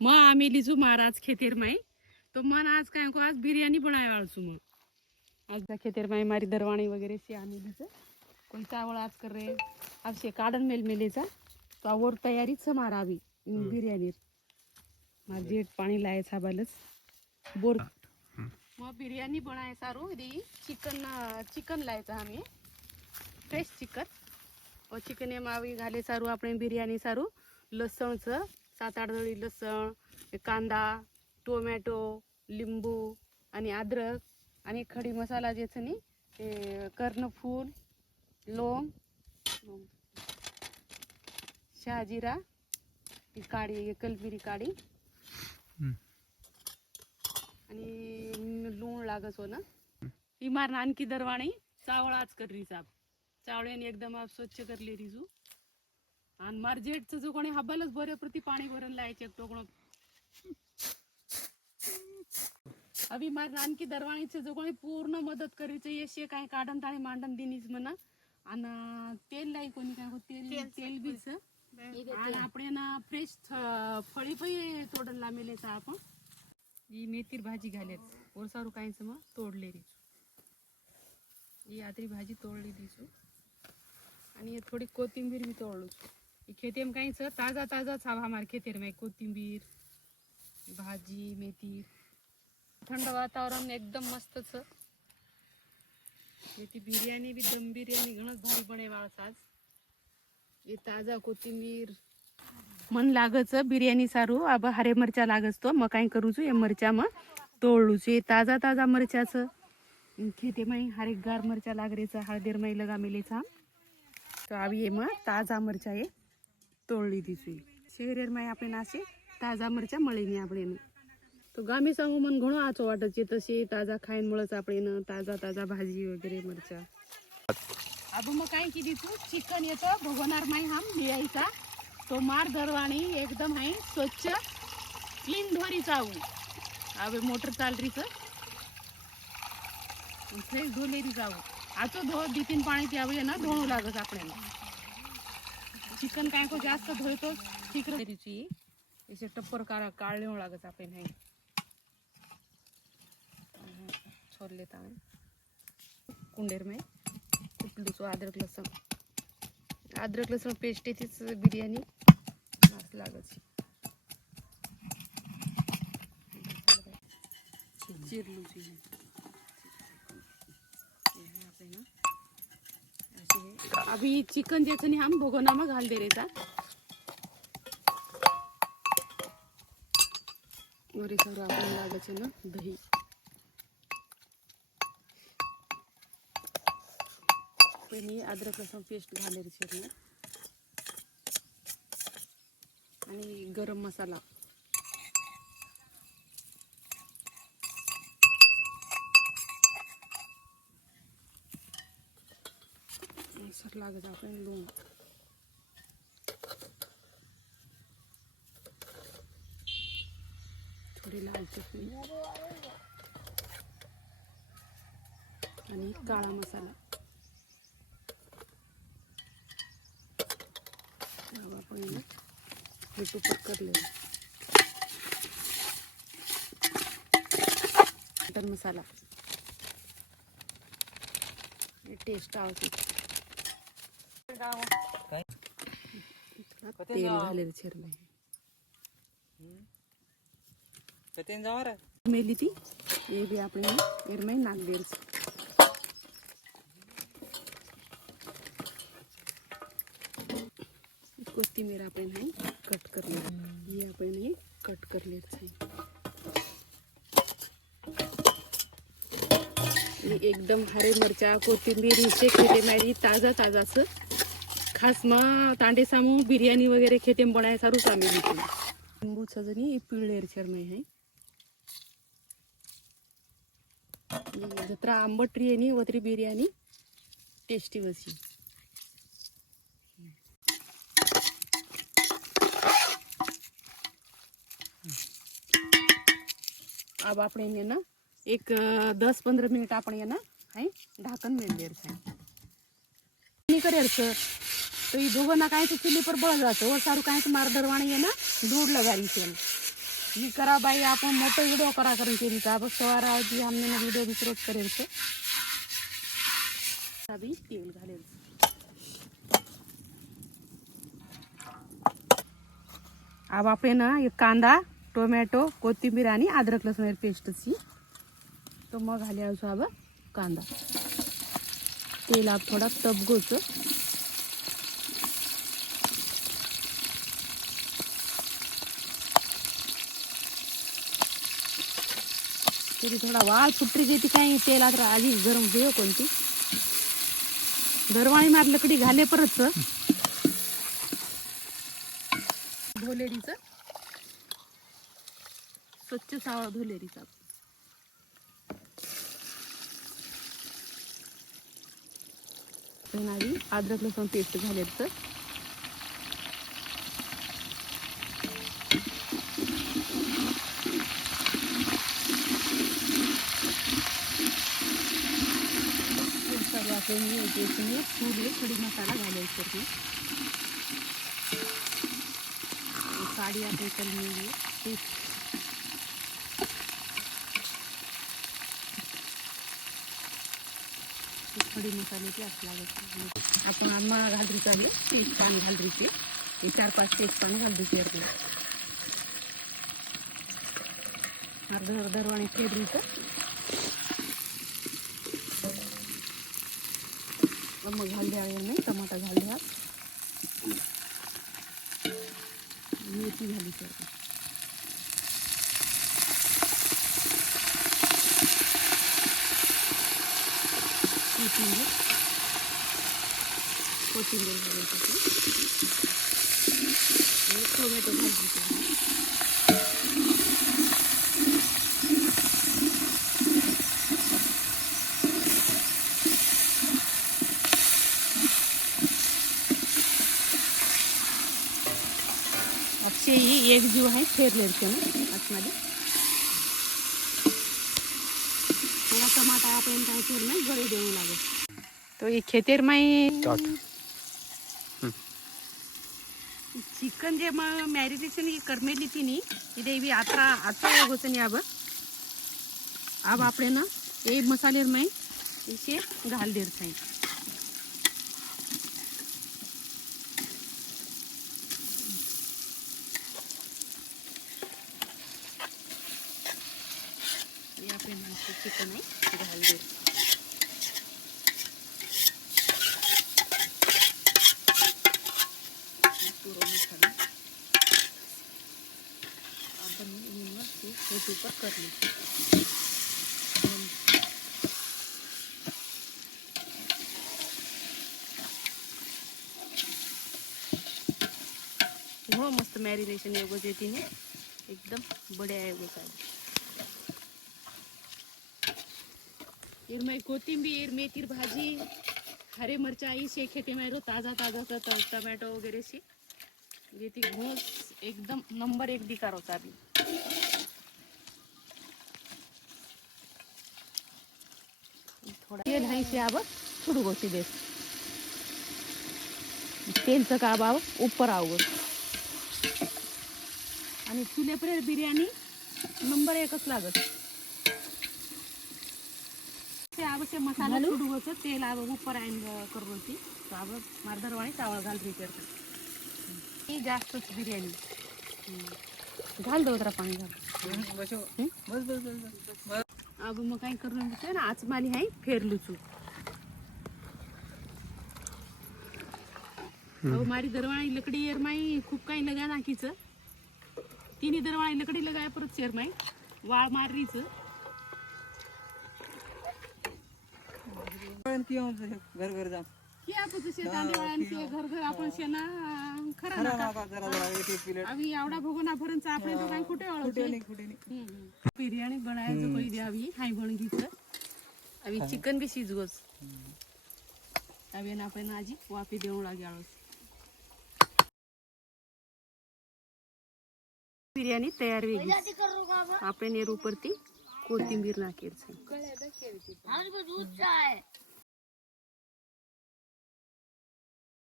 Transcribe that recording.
मग आम्ही लिजू महाराज खेतेर माई. तो मन आज काय को आज बिर्याणी पण आहे वाळसू मग. आज खेतेर माई मारी दरवाणी वगैरे से आम्ही लिजू. कोण चावळ आज कर रे. आपशे काढण मेल मेलेचा तो तयारीच मारावी आम्ही बिर्याणी माझे पाणी लाय साबालच बोर. मग बिर्याणी पण आहे सारू. री चिकन चिकन लायचं आम्ही. फ्रेश चिकन चिकन हे मावी घाले सारू आपण बिर्याणी सारू. लसणचं. सात आठ जळी लसण कांदा टोमॅटो लिंबू आणि अद्रक आणि खडी मसाला जे છે ને ते कर्णफूल लोंग शहाजिरा ती काडी कलमिरी काडी. आणि लूण लागस हो ना ती मार आणखी दरवाणी चावळ आज कर री साप चावळ्याने एकदम आप स्वच्छ करले रिजू आणि मार जेटचं जो कोणी हब्बालच बरे प्रति पाणी भरून लायचे तो कोण अभि मार आणखी दरवाणीचे जो कोणी पूर्ण मदत करीचे यशे काय काढन ताणी मांडन दिनीच म्हणा. आणि तेल लाई कोणी काय तेल तेल बीच. आणि आपण ना फ्रेश फळी पण तोडून लामेलेचा आपण. ही मेथीर भाजी घालेच ओरसारू कायच मग तोडले री. ही आतरी भाजी तोडली दिसू. आणि थोडी कोथिंबीर बी तोडलो खेतेम काहीच ताजा ताजा सावा हमारे खेते में कोथिंबीर भाजी मेथी. ठंड वातावरण में एकदम मस्तच. मेथी बिर्याणी भी दम बिर्याणी घणच भारी बने आज. ये ताजा कोथिंबीर. मन लागच बिर्याणी सारू. अब हरे मरचा लागच तो मग काय करूचू? या मरचा मग तोडूच. ये ताजा ताजा मरचाचं खेते माई हरे गार मरचा लागरेचा. हळदीर माई लगा मिलेचा तो अभी ये मग ताजा मरचा ये તોડી દીધું શહેરમાં આપણે નાશે તાજા મરચા મળીને આપણે એને તો ગામે સામો મને ઘણો આછો વાટે છે તો છે તાજા ખાઈને મળે છે આપણે એને તાજા તાજા ભાજી વગેરે મરચા આબુમાં કાંઈ કીધું તું ચિકન એ તો ભગવાનારમાં આમ બે તો માર ધરવાની એકદમ અહીં સ્વચ્છ ક્લીન ધોરી ચાવું હવે મોટર ચાલરી છે ફ્રેશ ધોલેરી ચાવું આચો ધો દીતીન પાણીથી આવી એના ધોણું લાગે છે આપણે चिकन काय को जास्त धुतो ठीक राहते असे टप्पर काढा काढले लागत आपण नाही छोले ताणे कुंडेर में. कुठली सो अद्रक लसण. अद्रक लसण पेस्ट येतेच बिर्याणी. मस्त लागत. चिरलू अभी चिकन जैसे छे हम भगोना में घाल दे रेता और इस आपण लागे छे ना दही। पहिली अद्रक लसूण पेस्ट घालेली चिरली आणि गरम मसाला। सर लागत आपण लूण थोडी लाल चटणी. आणि काळा मसाला. अब आपण हे तुपात करले. मटन मसाला. टेस्ट आवडते. ये आपण कोथिंबीर आपण नाही कट करले हे आपण कट करलेच एकदम हरे मिरच्या कोथिंबीर इशे खेटे नाही ताजा ताजाच खास मग तांडे सामू बिर्याणी वगैरे खेते बनाय सारूच आम्ही घेतो लिंबूचा जणी पिळलेरचर नाही आहे. जत्रा आंबट आणि वत्री बिर्याणी टेस्टी वशी अब आपण ना एक दस पंधरा मिनिट आपण ना हाय ढाकण मिळते करेल तो ये दोगो ना कहीं तो चूल्हे पर बढ़ जाते. और सारू कहीं तो मार दरवाणी है ना दूर लगा रही थी ये करा भाई आप मोठं वीडियो करा करें के रीता अब सवार आज जी हमने ना वीडियो भी करेल करे अभी तेल घाले अब आप ना एक कांदा टोमॅटो कोथिंबीर आणि अद्रक लसूण पेस्टची तो मग घाली असो अब कांदा. तेल आप थोडा तपगोचं तरी थोडा वाळ फुटरी देते काही तेल आता आधी गरम होय हो कोणती? दरवाळी मार लकडी घाले परत. धोलेरीचं. स्वच्छ सावळा धोलेरीचा. आधी अद्रक लसूण पेस्ट तर खूप सारे आपण याच्याने पुरे खडी मसाला घालायचं ते साडी आता कलमी ते खडी मसाल्याची असं लागत आपण आम्हा घालरी चालू तेच पान घालरीचे. हे चार पाच तेच पान घालरीचे आपले अर्ध अर्धरवाणी फेडरीचं मग घाल द्या याने टमाटा घाल द्या मिरची झाली सर कोथिंबीर. कोथिंबीर घालायची. टोमॅटो भाजी अक्षय ही एक जीव आहे फेरलेरचे ना आतमध्ये. टमाटा आपण काय गळे देऊ लागेल तो माई. चिकन जे मग मॅरिनेशन ही करमेली तिनी इथे बी आता आता होत नाही अब अब आपले ना ये मसाले माई इसे घाल देर साई. ये आपले मासे चिकन आहे ते घाल देर पूरा मसाला आपण निम्मा ते फोटो पर कर ली हो। मस्त मॅरिनेशन एवढं येते ना एकदम बढिया एवढं इर इरमाई कोथिंबीर मेथीर भाजी हरे मरचाई शे खेते मारो ताजा ताजा तर टमॅटो वगैरे शे म्हणजे ती घोस एकदम नंबर एक दिकार होता बी. थोडा तेल आब सुरू गोष्टी देस. तेलचं का बाब उपर आव. आणि चुल्यापर्यंत बिर्याणी नंबर एकच लागत. ते आवश्य मसाला छुडू तेल आव उपर आहे करून ती. तो आव मारदरवाणी चावळ घाल री करते ही जास्तच बिर्याणी. घाल दो जरा पाणी घाल. अब मग काय करून देतोय ना आचमाली आहे फेरलुचू अहो मारी दरवाणी लकडी येर माई खूप काही लगा नाकीच. तिन्ही दरवाणी लकडी लगाय परत शेर माई. वाळ मारीच पण किंवा घर घर जा की आपण शेतांनी वाळांची घर घर आपण शेणा खरा आम्ही एवढा भोगून पर्यंत आपण दुकान कुठे कुठे वळवते बिर्याणी बनायचं पहिली द्यावी हाय बनगीचं आम्ही चिकन बी शिजवोच आम्ही ना आपण आजी वापी देऊ लागे बिर्याणी तयार वेगळी आपण एर उपरती कोथिंबीर नाकेर